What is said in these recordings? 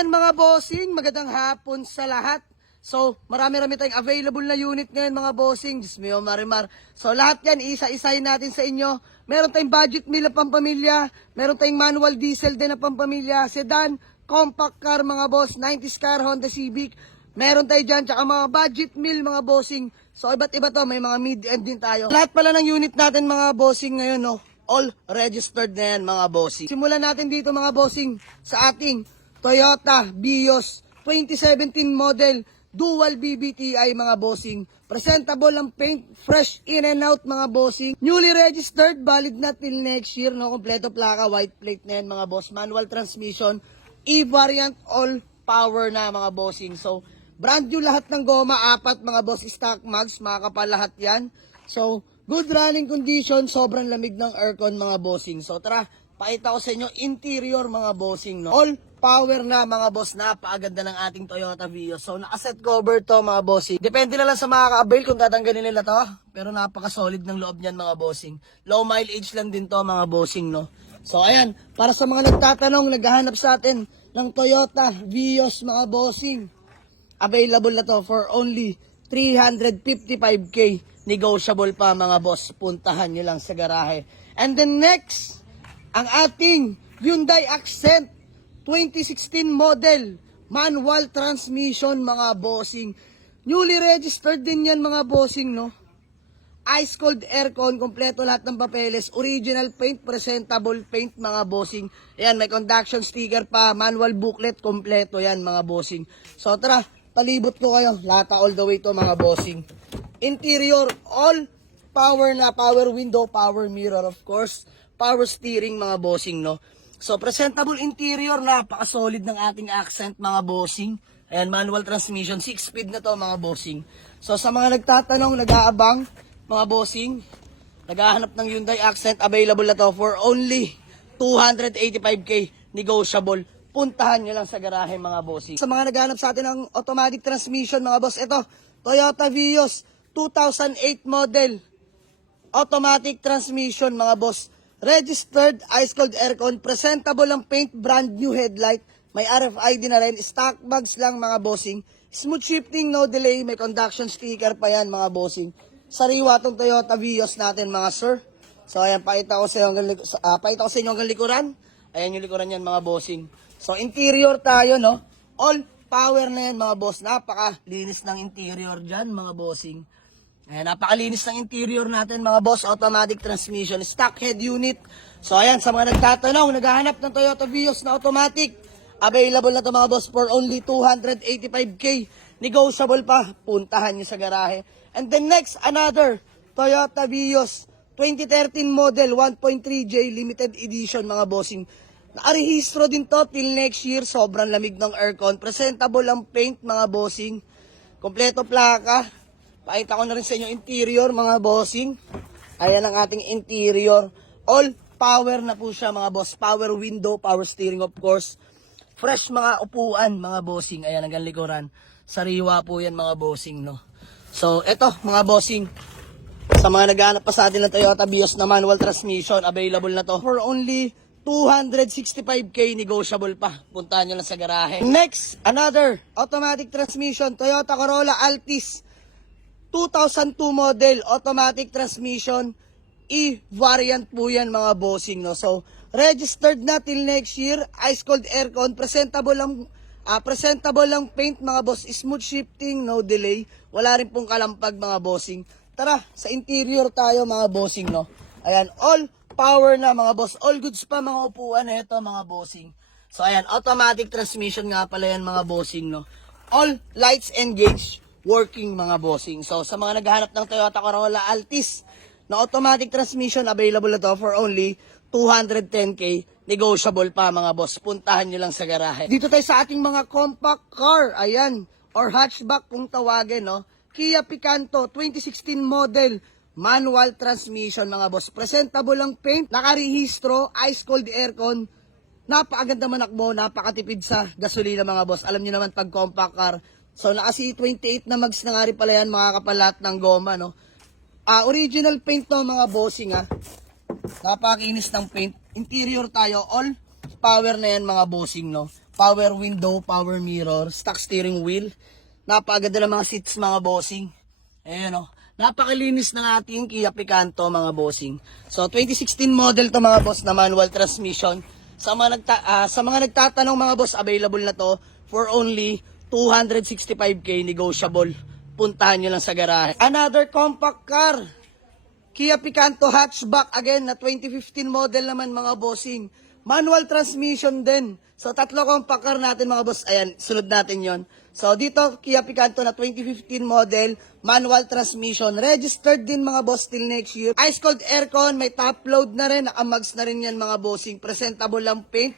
again mga bossing, magandang hapon sa lahat. So, marami-rami tayong available na unit ngayon mga bossing. Diyos mio, marimar. So, lahat yan, isa-isahin natin sa inyo. Meron tayong budget meal na pampamilya. Meron tayong manual diesel din na pampamilya. Sedan, compact car mga boss, 90s car, Honda Civic. Meron tayo dyan, tsaka mga budget meal mga bossing. So, iba't iba to, may mga mid-end din tayo. Lahat pala ng unit natin mga bossing ngayon, no? All registered na yan mga bossing. Simulan natin dito mga bossing sa ating Toyota Vios 2017 model dual BBTI mga bossing. Presentable ang paint, fresh in and out mga bossing. Newly registered, valid na till next year, no? Kompleto plaka, white plate na yan mga boss. Manual transmission, e-variant, all power na mga bossing. So, brand new lahat ng goma, apat mga boss, stock mags, makakapal lahat yan. So, good running condition, sobrang lamig ng aircon mga bossing. So, tara, pakita ko sa inyo interior mga bossing, no? All power na mga boss, napakaganda ng ating Toyota Vios. So naka-set cover to mga bossing. Depende na lang sa mga ka-avail kung tatanggalin nila to. Pero napaka-solid ng loob niyan mga bossing. Low mileage lang din to mga bossing, no. So ayan, para sa mga nagtatanong, naghahanap sa atin ng Toyota Vios mga bossing. Available na to for only 355k. Negotiable pa mga boss. Puntahan nyo lang sa garahe. And then next, ang ating Hyundai Accent 2016 model, manual transmission mga bossing. Newly registered din yan mga bossing, no? Ice cold aircon, kompleto lahat ng papeles, original paint, presentable paint mga bossing. Ayan, may conduction sticker pa, manual booklet, kompleto yan mga bossing. So tara, palibot ko kayo, lata all the way to mga bossing. Interior, all power na, power window, power mirror of course, power steering mga bossing, no? So, presentable interior, napaka-solid ng ating Accent mga bossing. Ayan, manual transmission, 6-speed na to mga bossing. So, sa mga nagtatanong, nag-aabang, mga bossing, naghahanap ng Hyundai Accent, available na to for only 285k, negotiable. Puntahan nyo lang sa garahe mga bossing. Sa mga naghahanap sa atin ng automatic transmission mga boss, ito, Toyota Vios 2008 model, automatic transmission mga boss. Registered, ice cold aircon, presentable ang paint, brand new headlight, may RFID na rin, stock bags lang mga bossing, smooth shifting, no delay, may conduction sticker pa yan mga bossing. Sariwa tong Toyota Vios natin mga sir. So ayan, pakita ko sa inyo hanggang likuran. Ayan yung likuran yan mga bossing. So interior tayo, no? All power na yan mga boss, napaka-linis ng interior dyan mga bossing. Ayan, napakalinis ng interior natin mga boss, automatic transmission, stock head unit. So ayan, sa mga nagtatanong, naghahanap ng Toyota Vios na automatic, available na to mga boss for only 285k. Negotiable pa, puntahan nyo sa garahe. And then next, another Toyota Vios 2013 model 1.3J limited edition mga bossing. Nakarehistro din to till next year, sobrang lamig ng aircon. Presentable ang paint mga bossing, kompleto plaka. Pakita ko na rin sa inyo interior mga bossing. Ayan ang ating interior. All power na po siya mga boss. Power window, power steering of course. Fresh mga upuan mga bossing. Ayan hanggang likuran. Sariwa po yan mga bossing, no. So eto mga bossing, sa mga naghahanap pa sa atin ng Toyota Vios na manual transmission, available na to for only 265k, negotiable pa. Puntahan nyo lang sa garahe. Next, another automatic transmission, Toyota Corolla Altis 2002 model, automatic transmission, e-variant po yan mga bossing, no. So, registered na till next year, ice cold aircon, presentable lang paint mga boss, smooth shifting, no delay, wala rin pong kalampag mga bossing. Tara, sa interior tayo mga bossing, no. Ayan, all power na mga boss, all goods pa mga upuan na ito mga bossing. So, ayan, automatic transmission nga pala yan mga bossing, no. All lights engaged, working mga bossing. So sa mga naghahanap ng Toyota Corolla Altis na automatic transmission, available na to for only 210k, negotiable pa mga boss. Puntahan nyo lang sa garahe. Dito tayo sa ating mga compact car, ayan, or hatchback kung tawagin, no. Kia Picanto 2016 model, manual transmission mga boss. Presentable ang paint, nakarehistro, ice cold aircon, napakaganda manakbo, napakatipid sa gasolina mga boss. Alam nyo naman pag compact car, so naka C28 na mags na nga rin pala yan, mga kapalat ng goma, no. Original paint to mga bossing, ha. Napakinis ng paint. Interior tayo, all power na yan mga bossing, no. power window, power mirror, stock steering wheel. Napakaganda ng mga seats mga bossing. Ayan o. Napakalinis ng ating Kia Picanto mga bossing. So 2016 model to mga boss na manual transmission. Sa mga nagtatanong mga boss, available na to for only 265k negotiable. Puntahan nyo lang sa garahe. Another compact car. Kia Picanto hatchback again na 2015 model naman mga bossing. Manual transmission din. So tatlo compact car natin mga boss. Ayan, sunod natin yon. So dito Kia Picanto na 2015 model, manual transmission. Registered din mga boss till next year. Ice cold aircon, may top load na rin. Nakamags na rin yan mga bossing. Presentable lang paint.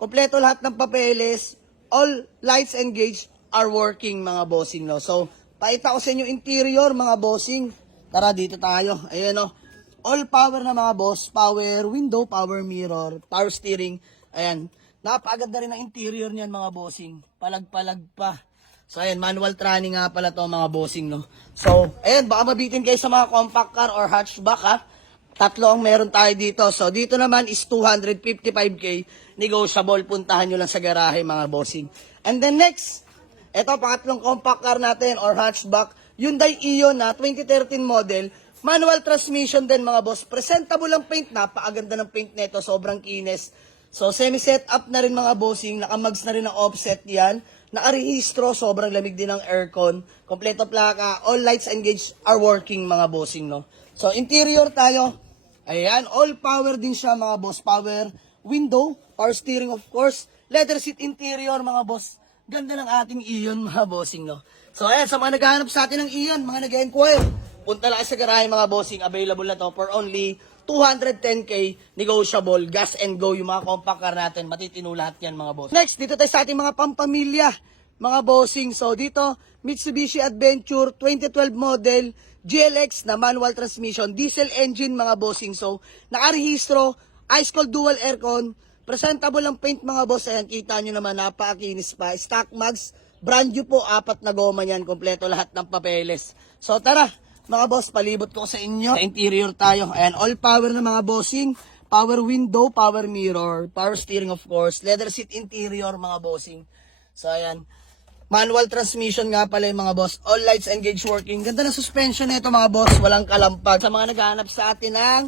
Kompleto lahat ng papeles. All lights and gauge are working mga bossing. No? So paita ko sa inyo interior mga bossing. Tara dito tayo. Ayan o. All power na mga boss. Power window, power mirror, power steering. Ayan. Napakaganda rin ang interior niyan mga bossing. Palag-palag pa. So ayan, manual tranny nga pala to mga bossing no. So ayan, baka mabitin kayo sa mga compact car or hatchback ha. Tatlo ang meron tayo dito. So dito naman is 255k. Negotiable. Puntahan nyo lang sa garahe mga bossing. And then next, ito pangatlong compact car natin or hatchback. Hyundai Ion na 2013 model. Manual transmission din mga boss. Presentable ang paint. Napakaganda ng paint nito. Sobrang kinis. So semi-set up na rin mga bossing. Nakamags na rin ang offset yan. Nakarehistro. Sobrang lamig din ng aircon. Kompleto plaka. All lights and gauge are working mga bossing. No? So interior tayo. Ayan. All power din siya mga boss. Power window. Power steering of course. Leather seat interior mga boss. Ganda ng ating Ion mga bossing. No? So ayan, sa mga naghahanap sa atin ng Ion, mga nag-enquire, punta lang sa garahe mga bossing, available na to for only 210k, negotiable, gas and go, yung mga compact car natin, matitino lahat yan mga boss. Next, dito tayo sa ating mga pampamilya, mga bossing. So dito, Mitsubishi Adventure 2012 model, GLX na manual transmission, diesel engine mga bossing. So, nakarehistro, ice cold dual aircon, presentable ang paint mga boss. Ayan, kita nyo naman, napakinis pa. Stock mags, brand new po, 4 na goma yan, kompleto lahat ng papeles. So tara, mga boss, palibot ko sa inyo. Sa interior tayo. Ayan, all power na mga bossing. Power window, power mirror, power steering of course, leather seat interior mga bossing. So ayan, manual transmission nga pala yung mga boss. All lights and gauge working. Ganda na suspension nito mga boss, walang kalampag. Sa mga naghahanap sa atin ng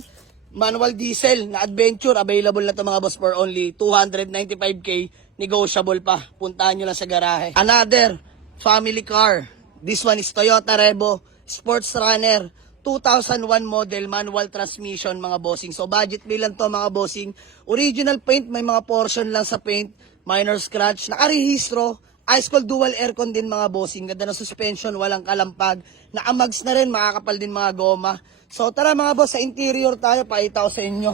manual diesel na adventure, available na to mga boss for only 295k. Negotiable pa. Puntahan nyo lang sa garahe. Another family car. This one is Toyota Revo Sports Runner 2001 model, manual transmission mga bossing. So budget bill lang to mga bossing. Original paint, may mga portion lang sa paint. Minor scratch. Nakarehistro. Ice cold dual aircon din mga bossing. Ganda na suspension, walang kalampag. Nakamags na rin, makakapal din mga goma. So tara mga boss, sa interior tayo. Pakita ko sa inyo.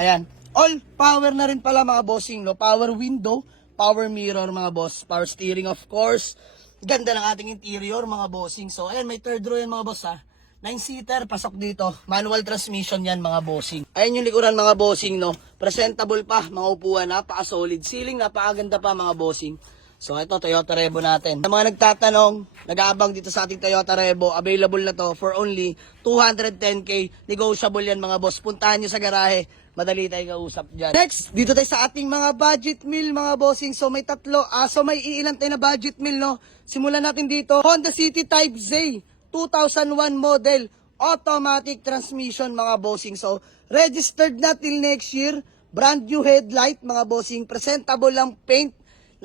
Ayan. All power na rin pala mga bossing. No? Power window, power mirror mga boss, power steering of course. Ganda ng ating interior mga bossing. So ayan, may third row yan mga boss ha. 9-seater, pasok dito. Manual transmission yan mga bossing. Ayan yung likuran mga bossing no. Presentable pa, mga upuan, napaka-solid. Ceiling, napakaganda pa mga bossing. So ito, Toyota Revo natin. Sa mga nagtatanong, nag-aabang dito sa ating Toyota Revo, available na to for only 210k. Negotiable yan mga boss. Puntahan nyo sa garahe. Madali tayo kausap dyan. Next, dito tayo sa ating mga budget meal mga bossing. So may tatlo, so may iilan tayo na budget meal no. Simulan natin dito. Honda City Type Z, 2001 model, automatic transmission mga bossing. So registered na till next year. Brand new headlight mga bossing. Presentable lang paint.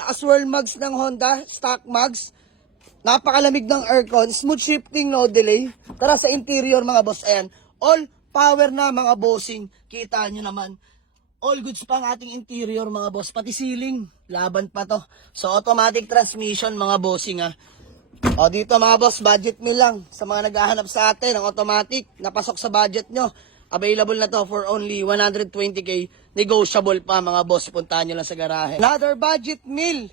Naka-swirl mags ng Honda, stock mags. Napakalamig ng aircon, smooth shifting, no delay. Tara sa interior mga boss, ayan. All power na mga bossing. Kita nyo naman. All goods pa ang ating interior mga boss. Pati ceiling, laban pa to. So automatic transmission mga bossing ha. O dito mga boss, budget meal lang. Sa mga naghahanap sa atin ng automatic, napasok sa budget nyo. Available na to for only 120k. Negotiable pa mga boss. Puntahan nyo lang sa garahe. Another budget meal.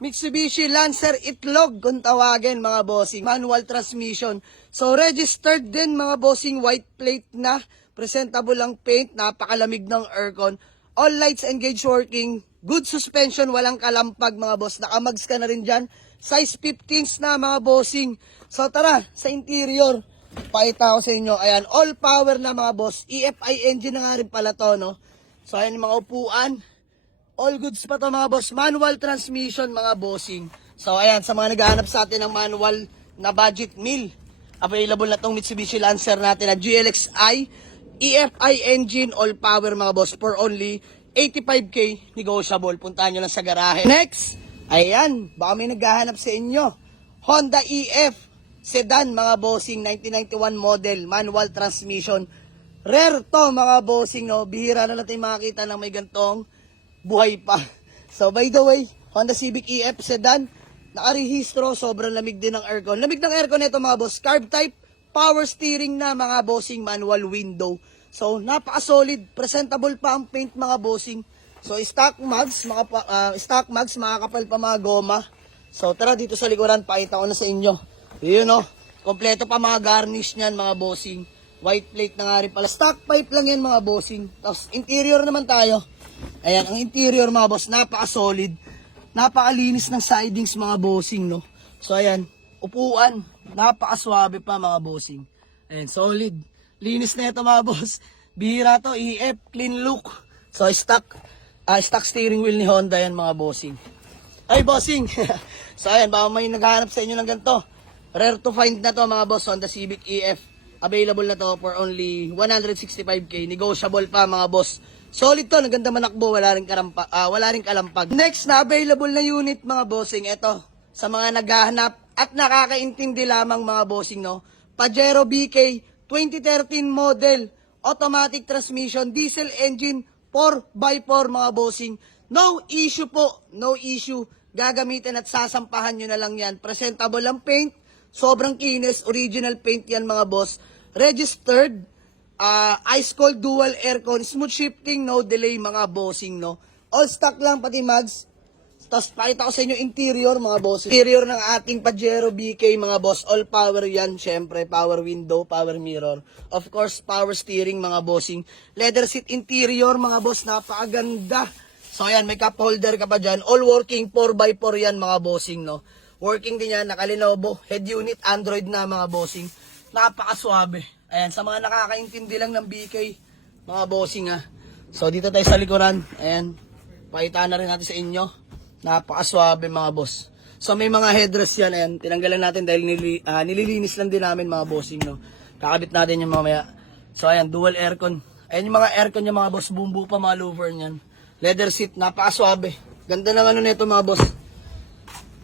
Mitsubishi Lancer Itlog kung tawagin mga bossing. Manual transmission. So registered din mga bossing, white plate na. Presentable lang paint. Napakalamig ng aircon. All lights and gauge working. Good suspension. Walang kalampag mga boss. Nakamags ka na rin dyan. Size 15s na mga bossing. So tara sa interior. Pakita ko sa inyo. Ayan, all power na mga boss. EFI engine na nga rin pala to, no? So ayan yung mga upuan. All goods pa to mga boss. Manual transmission mga bossing. So ayan, sa mga naghahanap sa atin ng manual na budget meal, available na tong Mitsubishi Lancer natin na GLXI EFI engine all power mga boss for only 85k negotiable. Puntahan nyo lang sa garahe. Next, ayan, baka may naghahanap sa inyo. Honda EF sedan mga bossing, 1991 model, manual transmission. Rare to mga bossing, no? Bihira na natin makakita ng may gantong buhay pa. So by the way, Honda Civic EF sedan, nakarehistro, sobrang lamig din ng aircon. Lamig ng aircon nito mga boss, carb type, power steering na mga bossing, manual window. So napaka-solid, presentable pa ang paint mga bossing. So stock mags, makakapal pa mga goma. So tara dito sa likuran, pakita ko na sa inyo. Yun o, kompleto pa mga garnish niyan mga bossing. White plate na nga rin pala. Stock pipe lang yan mga bossing. Tapos interior naman tayo. Ayan, ang interior mga boss, napaka-solid. Napakalinis ng sidings mga bossing, no? So ayan, upuan, napakaswabe pa mga bossing. Ayan, solid. Linis na ito mga boss. Bihira to, EF, clean look. So stock steering wheel ni Honda yan mga bossing. Ay bossing! So ayan, baka may naghahanap sa inyo ng ganito. Rare to find na to mga boss, Honda Civic EF. Available na to for only 165k. Negotiable pa mga boss. Solid to, naganda manakbo, wala ring kalampag. Next na available na unit mga bossing, ito sa mga naghahanap at nakakaintindi lamang mga bossing, no. Pajero BK 2013 model, automatic transmission, diesel engine, 4x4 mga bossing. No issue po, no issue. Gagamitin at sasampahan nyo na lang yan. Presentable ang paint, sobrang kinis, original paint yan mga boss. Registered, ice cold dual aircon, smooth shifting, no delay mga bossing, no. All stock lang pati mags. Tapos pakita ko sa inyo interior mga boss. Interior ng ating Pajero BK mga boss. All power yan. Syempre, power window, power mirror. Of course, power steering mga bossing. Leather seat interior mga boss. Napakaganda. So ayan, may cup holder ka pa dyan. All working 4x4 yan mga bossing, no. Working din yan. Naka-Lenovo. Head unit, Android na mga bossing. Napakaswabe. Ayan, sa mga nakakaintindi lang ng BK, mga bossing ha. So dito tayo sa likuran. Ayan, pakita na rin natin sa inyo. Napakaswabe mga boss. So may mga headrest yan. Ayan, tinanggalan natin dahil nililinis lang din namin mga bossing, no. Kakabit natin yung mamaya. So ayan, dual aircon. Ayan yung mga aircon yung mga boss. Bumbu pa mga louver niyan. Leather seat, napakaswabe. Ganda ng ano nito mga boss.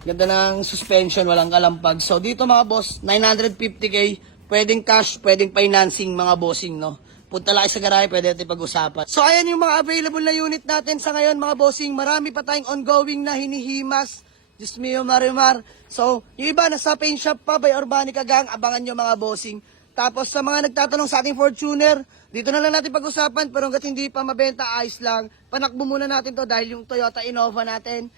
Ganda ng suspension, walang kalampag. So dito mga boss, 950k. Pwedeng cash, pwedeng financing mga bossing, no. Punta lang sa garahe, pwede natin pag-usapan. So ayan yung mga available na unit natin sa ngayon mga bossing. Marami pa tayong ongoing na hinihimas. Diyos mio marimar. So yung iba nasa paint shop pa by Urbanica Gang. Abangan nyo mga bossing. Tapos sa mga nagtatanong sa ating Fortuner, dito na lang natin pag-usapan. Pero hanggat hindi pa mabenta, ayos lang. Panakbo muna natin to dahil yung Toyota Innova natin,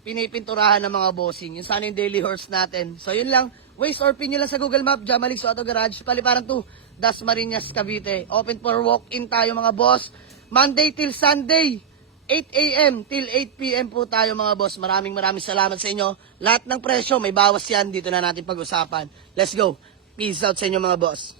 pinipinturahan ng mga bossing. Yung sana yung daily horse natin. So yun lang. Waste or pin nyo lang sa Google Map, Jamalix Auto Garage, Paliparan 2, Dasmariñas, Cavite. Open for walk-in tayo mga boss. Monday till Sunday, 8 a.m. till 8 p.m. po tayo mga boss. Maraming salamat sa inyo. Lahat ng presyo, may bawas yan. Dito na natin pag-usapan. Let's go. Peace out sa inyo mga boss.